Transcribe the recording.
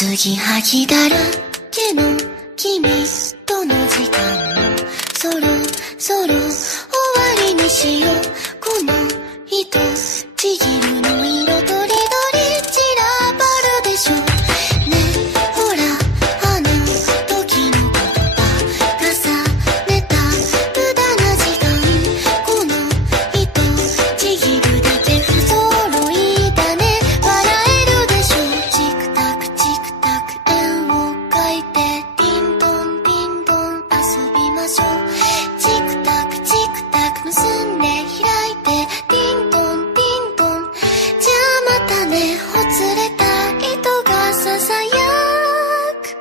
継ぎはぎだらけの君との時間もそろそろ終わりにしよう。この糸ちぎるほつれた糸がささやく。